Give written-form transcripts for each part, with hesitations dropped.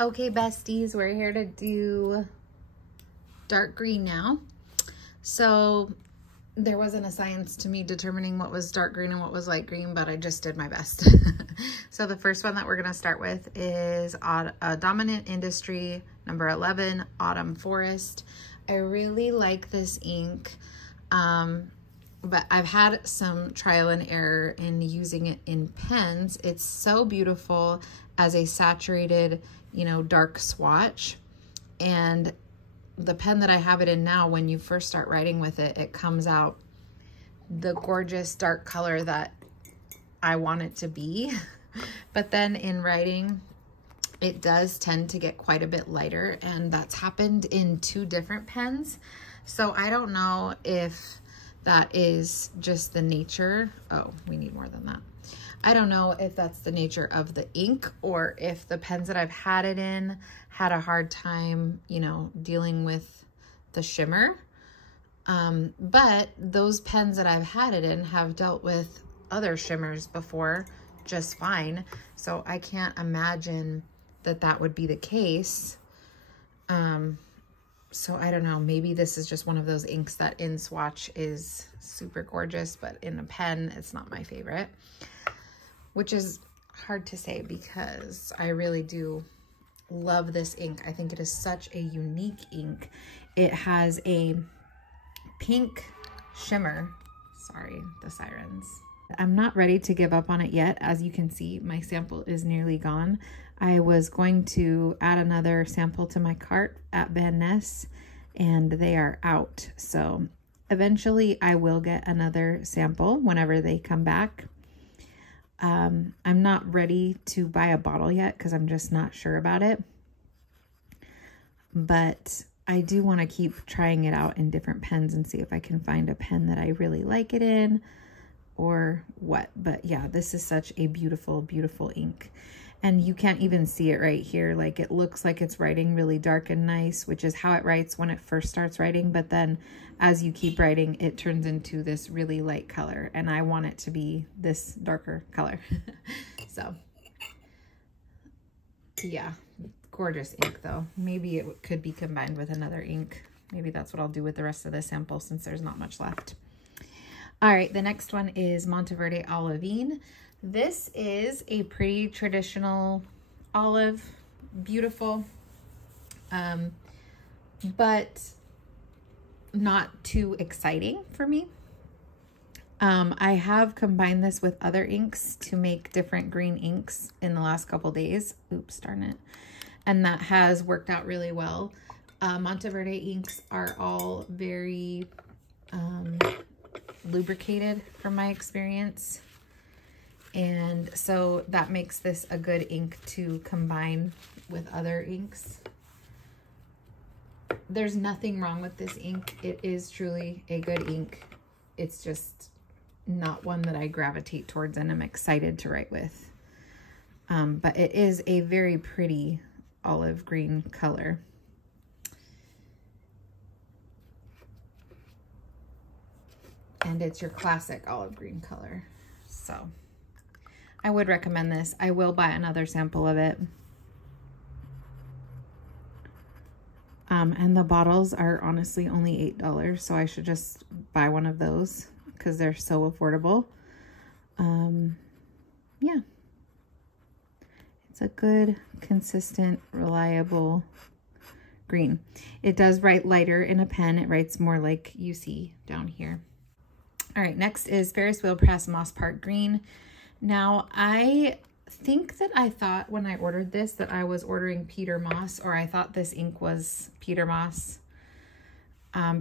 Okay, besties, we're here to do dark green now. So there wasn't a science to me determining what was dark green and what was light green, but I just did my best. So the first one that we're gonna start with is Dominant Industry number 11, Autumn Forest. I really like this ink, but I've had some trial and error in using it in pens. It's so beautiful as a saturated, you know, dark swatch. And the pen that I have it in now, when you first start writing with it, it comes out the gorgeous dark color that I want it to be. But then in writing, it does tend to get quite a bit lighter, and that's happened in 2 different pens. So I don't know if that is just the nature. Oh, we need more than that. I don't know if that's the nature of the ink or if the pens that I've had it in had a hard time, you know, dealing with the shimmer. But those pens that I've had it in have dealt with other shimmers before just fine. So I can't imagine that that would be the case. So I don't know, maybe this is just one of those inks that in swatch is super gorgeous, but in a pen, it's not my favorite, which is hard to say because I really do love this ink. I think it is such a unique ink. It has a pink shimmer. Sorry, the sirens. I'm not ready to give up on it yet. As you can see, my sample is nearly gone. I was going to add another sample to my cart at Van Ness, and they are out. So eventually I will get another sample whenever they come back. I'm not ready to buy a bottle yet because I'm just not sure about it. But I do want to keep trying it out in different pens and see if I can find a pen that I really like it in or what. But yeah, this is such a beautiful, beautiful ink. And you can't even see it right here. Like, it looks like it's writing really dark and nice, which is how it writes when it first starts writing. But then as you keep writing, it turns into this really light color. And I want it to be this darker color. So yeah, gorgeous ink though. Maybe it could be combined with another ink. Maybe that's what I'll do with the rest of the sample since there's not much left. All right, the next one is Verde Olivine. This is a pretty traditional olive, beautiful, but not too exciting for me. I have combined this with other inks to make different green inks in the last couple days. Oops, darn it. And that has worked out really well. Monteverde inks are all very lubricated from my experience. And so that makes this a good ink to combine with other inks. There's nothing wrong with this ink. It is truly a good ink. It's just not one that I gravitate towards and I'm excited to write with. But it is a very pretty olive green color. And it's your classic olive green color. So I would recommend this. I will buy another sample of it. And the bottles are honestly only $8, so I should just buy one of those because they're so affordable. Yeah. It's a good, consistent, reliable green. It does write lighter in a pen. It writes more like you see down here. All right, next is Ferris Wheel Press Moss Park Green. Now, I think that I thought when I ordered this that I was ordering Peter Moss, or I thought this ink was Peter Moss,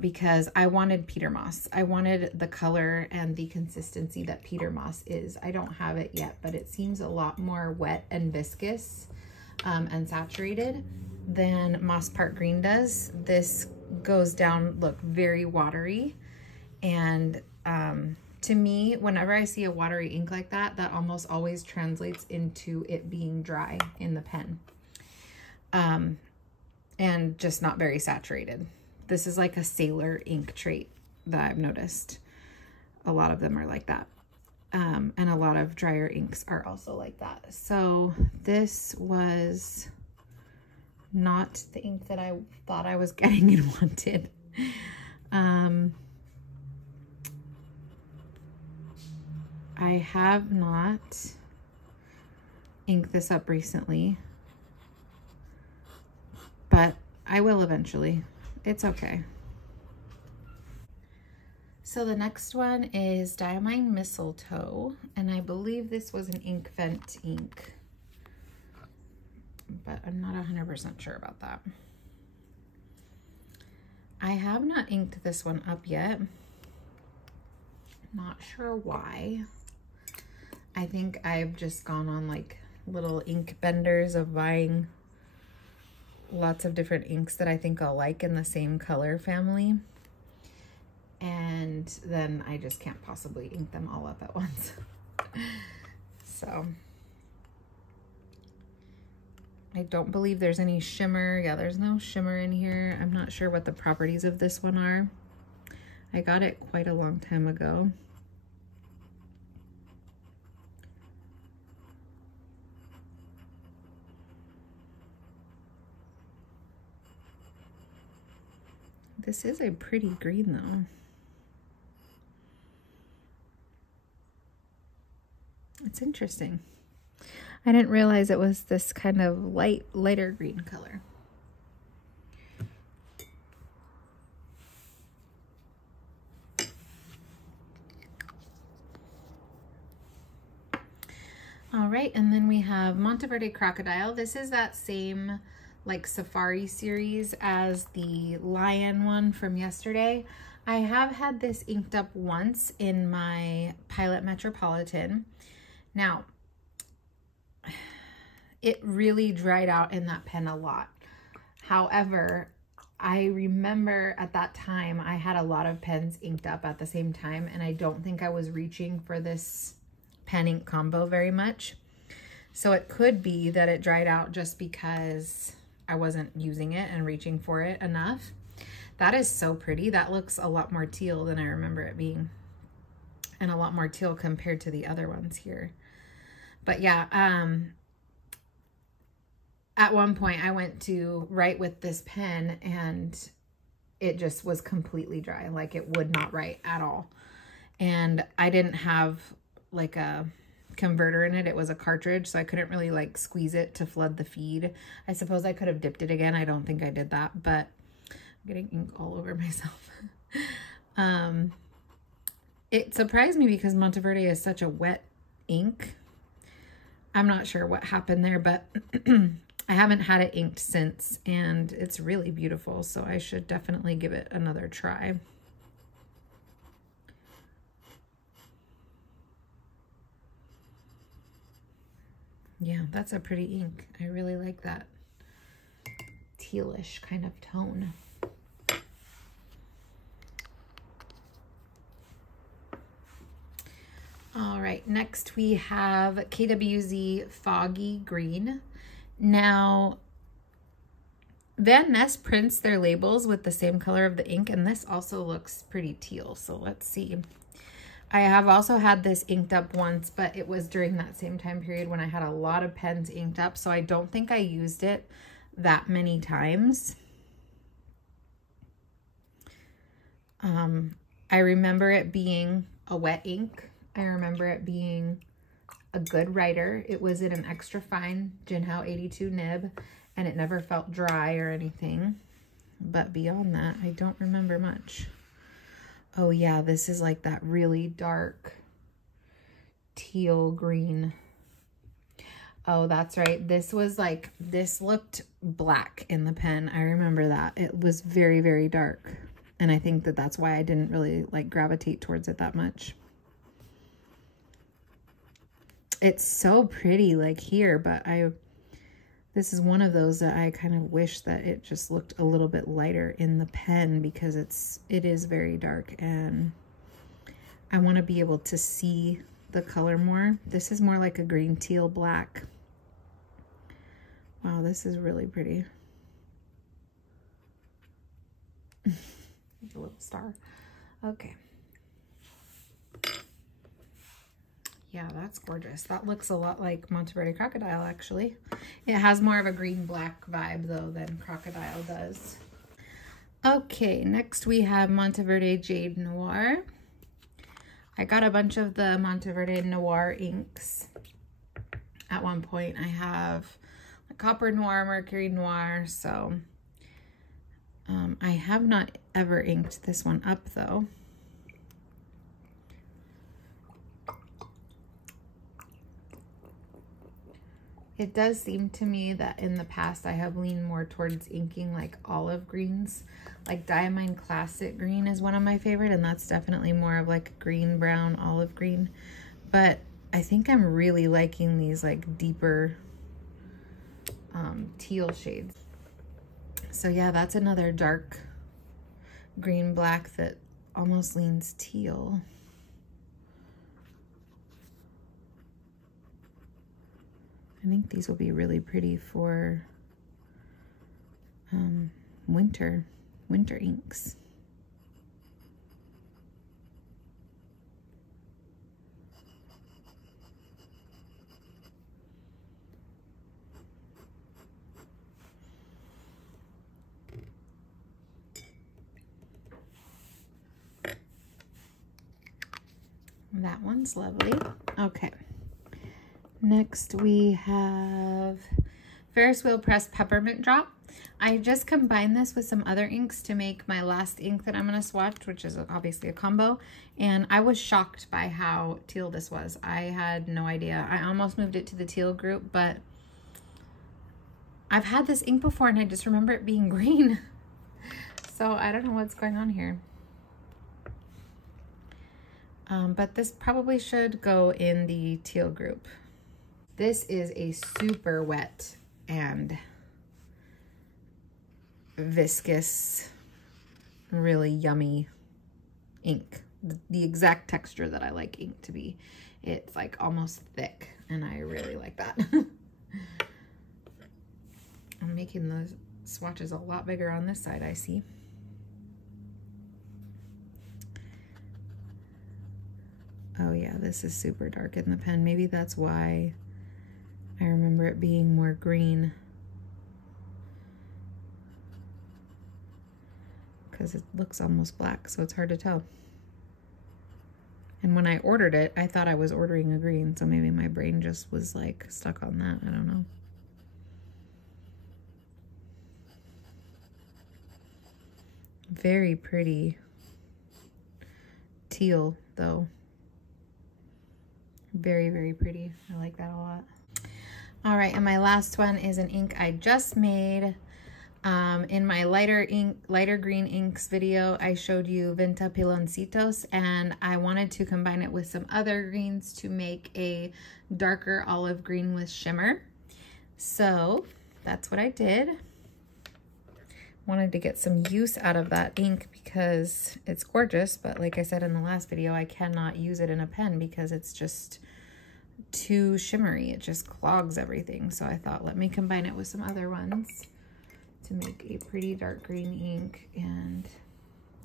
because I wanted Peter Moss. I wanted the color and the consistency that Peter Moss is. I don't have it yet, but it seems a lot more wet and viscous and saturated than Moss Park Green does. This goes down, look, very watery, and to me, whenever I see a watery ink like that, that almost always translates into it being dry in the pen. And just not very saturated. This is like a sailor ink trait that I've noticed. A lot of them are like that. And a lot of drier inks are also like that. So this was not the ink that I thought I was getting and wanted. I have not inked this up recently, but I will eventually. It's okay. So the next one is Diamine Mistletoe, and I believe this was an Inkvent ink, but I'm not 100% sure about that. I have not inked this one up yet. Not sure why. I think I've just gone on like little ink benders of buying lots of different inks that I think I'll like in the same color family. And then I just can't possibly ink them all up at once. So I don't believe there's any shimmer. Yeah, there's no shimmer in here. I'm not sure what the properties of this one are. I got it quite a long time ago. This is a pretty green though. It's interesting. I didn't realize it was this kind of lighter green color. All right, and then we have Monteverde Crocodile. This is that same like safari series as the lion one from yesterday. I have had this inked up once in my Pilot Metropolitan. Now, it really dried out in that pen a lot. However, I remember at that time I had a lot of pens inked up at the same time, and I don't think I was reaching for this pen ink combo very much. So it could be that it dried out just because I wasn't using it and reaching for it enough. That is so pretty. That looks a lot more teal than I remember it being, and a lot more teal compared to the other ones here. But yeah, at one point I went to write with this pen and it just was completely dry. Like it would not write at all. And I didn't have like a converter in it. It was a cartridge, so I couldn't really like squeeze it to flood the feed. I suppose I could have dipped it again. I don't think I did that, but I'm getting ink all over myself. It surprised me because Monteverde is such a wet ink. I'm not sure what happened there, but I haven't had it inked since, and it's really beautiful, so I should definitely give it another try. Yeah, that's a pretty ink. I really like that tealish kind of tone. All right, next we have KWZ Foggy Green. Now, Van Ness prints their labels with the same color of the ink, and this also looks pretty teal, so let's see. I have also had this inked up once, but it was during that same time period when I had a lot of pens inked up, so I don't think I used it that many times. I remember it being a wet ink. I remember it being a good writer. It was in an extra fine Jinhao 82 nib, and it never felt dry or anything. But beyond that, I don't remember much. Oh yeah, this is like that really dark teal green. Oh, that's right. This was like, this looked black in the pen. I remember that. It was very, very dark. And I think that that's why I didn't really like gravitate towards it that much. It's so pretty like here, but this is one of those that I kind of wish that it just looked a little bit lighter in the pen, because it is very dark and I want to be able to see the color more. This is more like a green teal black. Wow, this is really pretty. A little star. Okay. Yeah, that's gorgeous. That looks a lot like Monteverde Crocodile, actually. It has more of a green-black vibe, though, than Crocodile does. Okay, next we have Monteverde Jade Noir. I got a bunch of the Monteverde Noir inks. At one point, I have a Copper Noir, Mercury Noir, so I have not ever inked this one up, though. It does seem to me that in the past I have leaned more towards inking like olive greens. Like Diamine Classic Green is one of my favorite, and that's definitely more of like green, brown, olive green. But I think I'm really liking these like deeper teal shades. So yeah, that's another dark green black that almost leans teal. I think these will be really pretty for winter inks. That one's lovely. Okay. Next we have Ferris Wheel Pressed Peppermint Drop. I just combined this with some other inks to make my last ink that I'm going to swatch, which is obviously a combo. And I was shocked by how teal this was. I had no idea. I almost moved it to the teal group, but I've had this ink before and I just remember it being green. So I don't know what's going on here. But this probably should go in the teal group. This is a super wet and viscous, really yummy ink. The exact texture that I like ink to be. It's like almost thick, and I really like that. I'm making the swatches a lot bigger on this side, I see. Oh yeah, this is super dark in the pen. Maybe that's why I remember it being more green. Because it looks almost black, so it's hard to tell. And when I ordered it, I thought I was ordering a green, so maybe my brain just was like stuck on that. I don't know. Very pretty teal, though. Very, very pretty. I like that a lot. All right, and my last one is an ink I just made. In my lighter green inks video, I showed you Venta Piloncitos, and I wanted to combine it with some other greens to make a darker olive green with shimmer. So that's what I did. Wanted to get some use out of that ink because it's gorgeous, but like I said in the last video, I cannot use it in a pen because it's just too shimmery. It just clogs everything. So I thought, let me combine it with some other ones to make a pretty dark green ink. And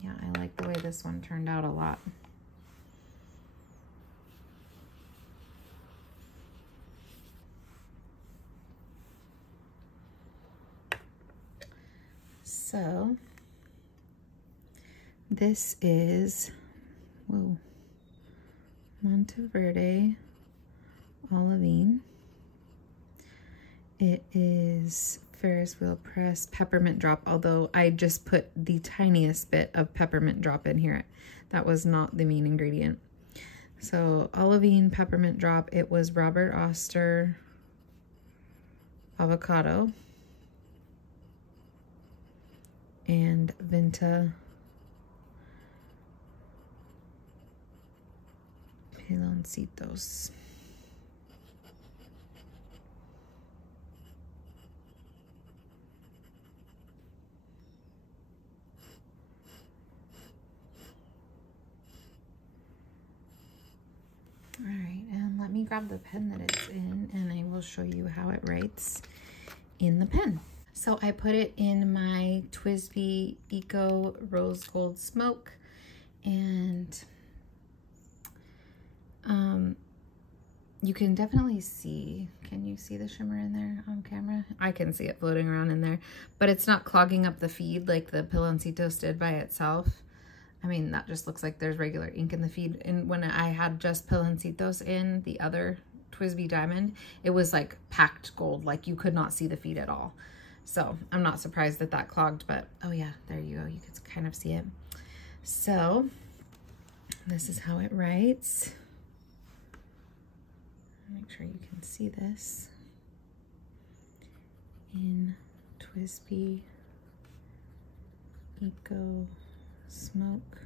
yeah, I like the way this one turned out a lot. So this is, whoa, Monteverde Olivine. It is Ferris Wheel Press Peppermint Drop, although I just put the tiniest bit of peppermint drop in here. That was not the main ingredient. So Olivine Peppermint Drop, it was Robert Oster Avocado and Venta Piloncitos. All right, and let me grab the pen that it's in and I will show you how it writes in the pen. So I put it in my TWSBI Eco Rose Gold Smoke, and you can definitely see, can you see the shimmer in there on camera? I can see it floating around in there, but it's not clogging up the feed like the Piloncitos did by itself. I mean, that just looks like there's regular ink in the feed. And when I had just Piloncitos in the other TWSBI Diamond, it was like packed gold, like you could not see the feed at all. So I'm not surprised that that clogged, but oh yeah, there you go. You can kind of see it. So this is how it writes. Make sure you can see this in TWSBI Eco Smoke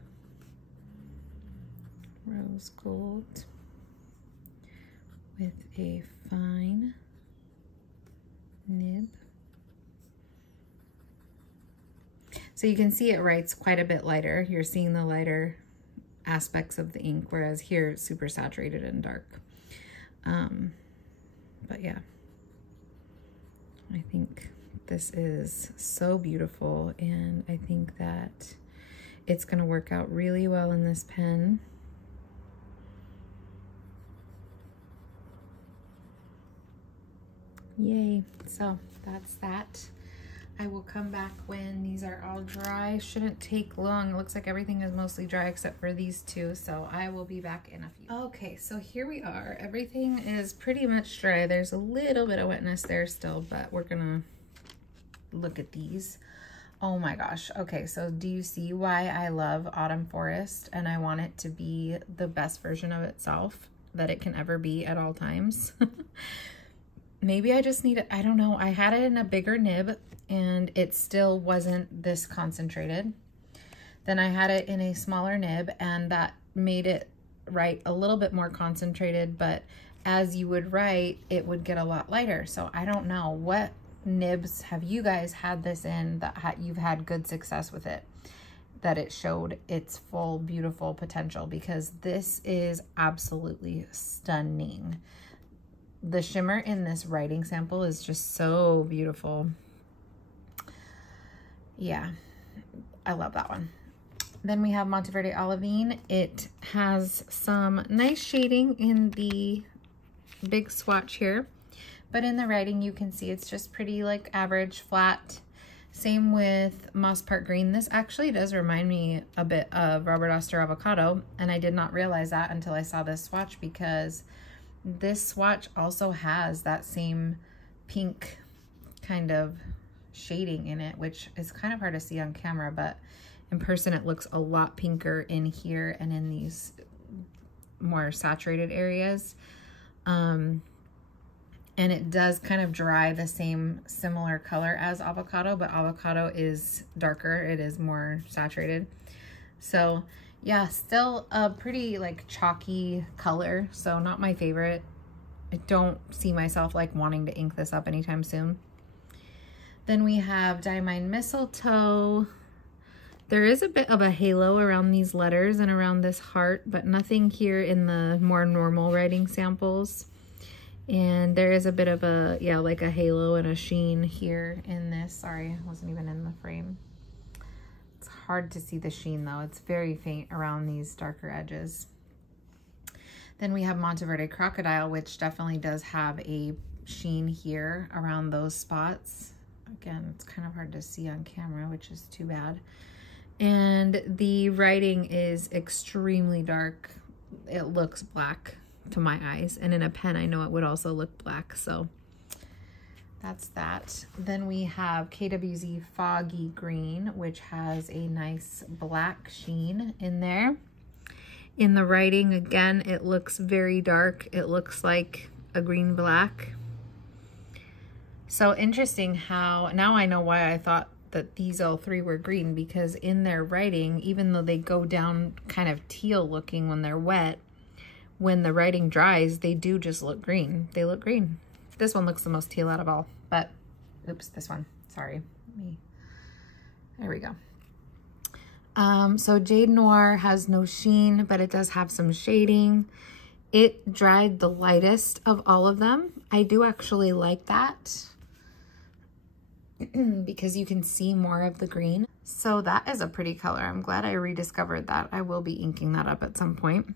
Rose Gold with a fine nib. So you can see it writes quite a bit lighter. You're seeing the lighter aspects of the ink, whereas here it's super saturated and dark. But yeah, I think this is so beautiful, and I think that it's going to work out really well in this pen. Yay. So that's that. I will come back when these are all dry. Shouldn't take long. It looks like everything is mostly dry except for these two, so I will be back in a few. Okay, so here we are. Everything is pretty much dry. There's a little bit of wetness there still, but we're gonna look at these. Oh my gosh. Okay, so do you see why I love Autumn Forest and I want it to be the best version of itself that it can ever be at all times? Maybe I just need it. I don't know. I had it in a bigger nib and it still wasn't this concentrated. Then I had it in a smaller nib and that made it write a little bit more concentrated, but as you would write, it would get a lot lighter. So I don't know, what nibs have you guys had this in that you've had good success with it, that it showed its full beautiful potential, because this is absolutely stunning. The shimmer in this writing sample is just so beautiful. Yeah, I love that one. Then we have Verde Olivine. It has some nice shading in the big swatch here, but in the writing you can see it's just pretty like average, flat. Same with Moss Park Green. This actually does remind me a bit of Robert Oster Avocado, and I did not realize that until I saw this swatch, because this swatch also has that same pink kind of shading in it, which is kind of hard to see on camera, but in person it looks a lot pinker in here and in these more saturated areas. And it does kind of dry the same similar color as avocado, but avocado is darker, it is more saturated. So yeah, still a pretty like chalky color, so not my favorite. I don't see myself like wanting to ink this up anytime soon. Then we have Diamine Mistletoe. There is a bit of a halo around these letters and around this heart, but nothing here in the more normal writing samples. And there is a bit of a, yeah, like a halo and a sheen here in this. Sorry, I wasn't even in the frame. It's hard to see the sheen though. It's very faint around these darker edges. Then we have Monteverde Crocodile, which definitely does have a sheen here around those spots. Again, it's kind of hard to see on camera, which is too bad. And the writing is extremely dark. It looks black to my eyes, and in a pen I know it would also look black, so that's that. Then we have KWZ Foggy Green, which has a nice black sheen in there. In the writing, again, it looks very dark. It looks like a green black. So interesting how, now I know why I thought that these all three were green, because in their writing, even though they go down kind of teal looking when they're wet, when the writing dries, they do just look green. They look green. This one looks the most teal out of all, but oops, this one, sorry. There we go. So Jade Noir has no sheen, but it does have some shading. It dried the lightest of all of them. I do actually like that because you can see more of the green. So that is a pretty color. I'm glad I rediscovered that. I will be inking that up at some point.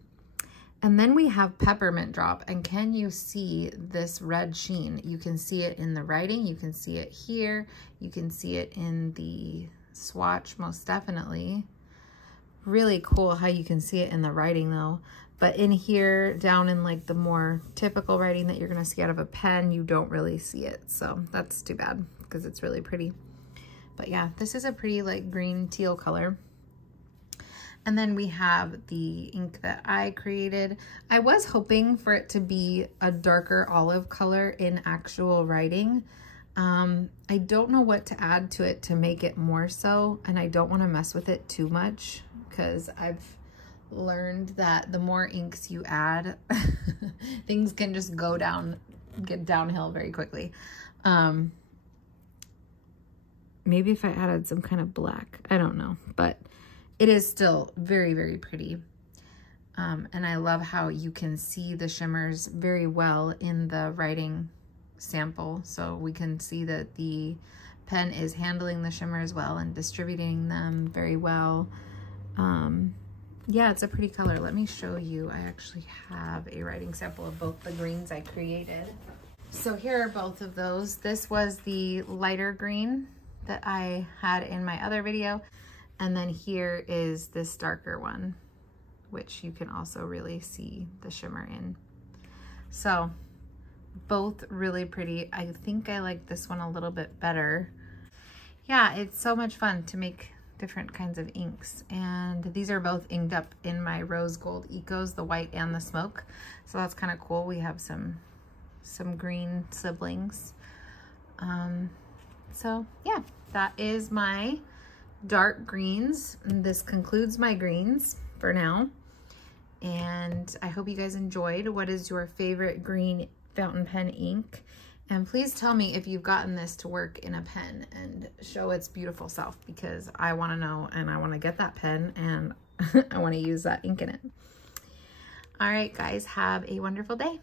And then we have Peppermint Drop. And can you see this red sheen? You can see it in the writing. You can see it here. You can see it in the swatch, most definitely. Really cool how you can see it in the writing though. But in here, down in like the more typical writing that you're gonna see out of a pen, you don't really see it. So that's too bad because it's really pretty. But yeah, this is a pretty like green teal color. And then we have the ink that I created. I was hoping for it to be a darker olive color in actual writing. I don't know what to add to it to make it more so, and I don't want to mess with it too much because I've learned that the more inks you add, things can just get downhill very quickly. Maybe if I added some kind of black, I don't know, but it is still very, very pretty. And I love how you can see the shimmers very well in the writing sample. So we can see that the pen is handling the shimmers well and distributing them very well. Yeah, it's a pretty color. Let me show you. I actually have a writing sample of both the greens I created. So here are both of those. This was the lighter green that I had in my other video. And then here is this darker one, which you can also really see the shimmer in. So both really pretty. I think I like this one a little bit better. Yeah, it's so much fun to make different kinds of inks. And these are both inked up in my rose gold ecos, the white and the smoke. So that's kind of cool. We have some green siblings. So yeah, that is my dark greens. This concludes my greens for now, and I hope you guys enjoyed. What is your favorite green fountain pen ink? And please tell me if you've gotten this to work in a pen and show its beautiful self, because I want to know and I want to get that pen and I want to use that ink in it. All right guys, have a wonderful day.